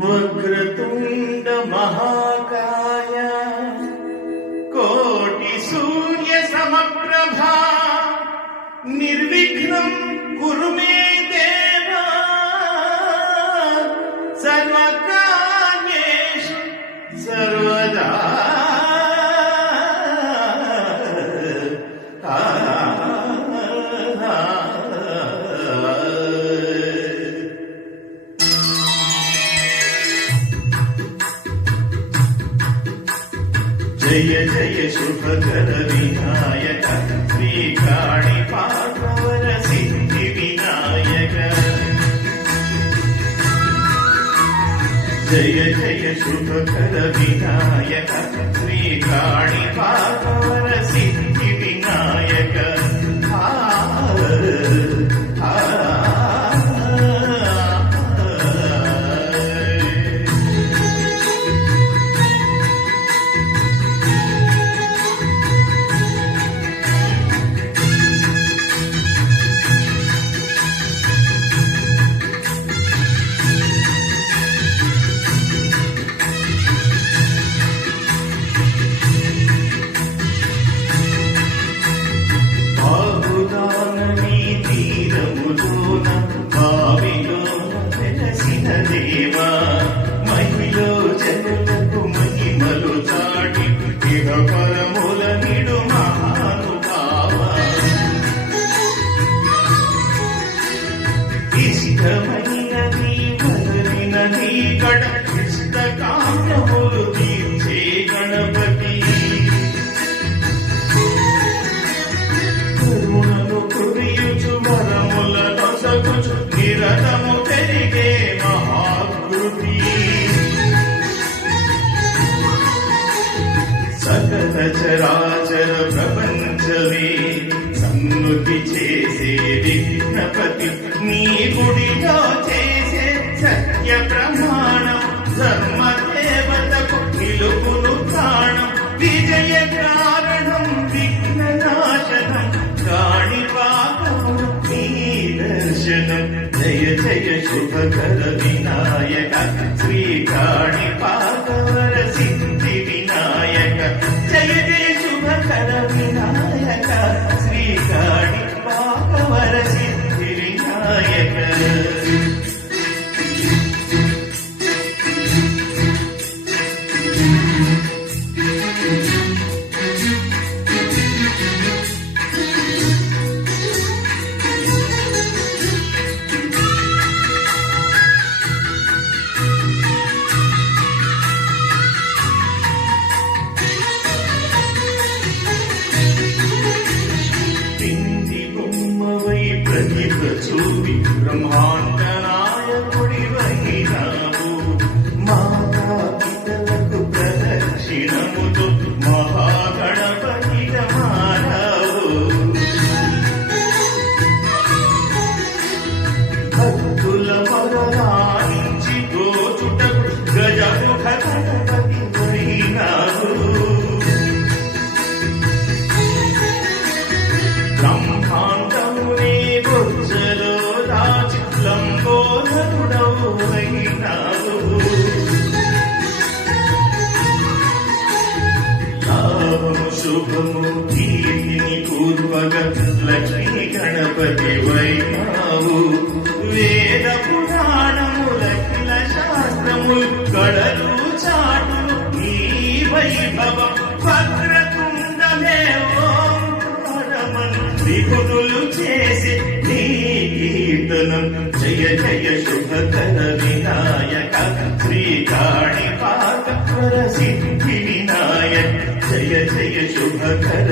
వక్రతుండ మహాకాయ కోటి సూర్య సమప్రభా నిర్విఘ్నం కురు మే దేవా సర్వకార్యేషు సర్వదా. జయ జయ శుభకర వినాయక శ్రీకాళి పార్వర సిద్ధి వినాయక. జయ జయ శుభకర వినాయక శ్రీకాళి పార్వర సిద్ధి వినాయక. దేవా మహిలో జనులకు మహిమలు చాటి ఇహ పరముల నిడు మహానుభావ. ఇష్టమైనది వదలినది గడ ఇష్ట కామ్యములు తీర్చే గణపతి. కరుణను కురియుచు వరముల నొసగుచు నిరతము పెరిగే మహాకృతి. సకల చరాచర ప్రపంచమే సన్నుతి చేసే విఘ్నపతి. నీ గుడిలో చేసే సత్య ప్రమాణం ధర్మ దేవతకు నిలుపును ప్రాణం. విజయ కారణం విఘ్ననాశనం కాణిపాకము నీ దర్శనం. జయ జయ శుభకర వినాయక శ్రీకాళి పార్వర సిద్ధి వినాయక. జయ జయ శుభకర వినాయక శ్రీకాళి పార్వర సిద్ధి వినాయక. ప్రతిభ చూపి బ్రహ్మాండ నాయకుడి వైనావు. మాతా పితలకు ప్రదక్షిణముతో మహాగణపతిగా మారావు. భక్తుల మొదలానించి గోచుటకు గజముఖ గణపతి వైనావు. బ్రహ్మాండమునే బొజ్జలో దాచి లంబోదరుడవు అయినావు. లాభము శుభము కీర్తిని పూర్వగ లక్ష్మీ గణపతి వైనావు. వేద పురాణములకిల శాస్త్రములు గడలు చాటు నీ వైభవం. వక్రతుండమే విపులు చేసి నీ కీర్తనం. జయ జయ శుభకర వినాయక శ్రీకాళి పార్వర సిద్ధి వినాయక. జయ జయ శుభకర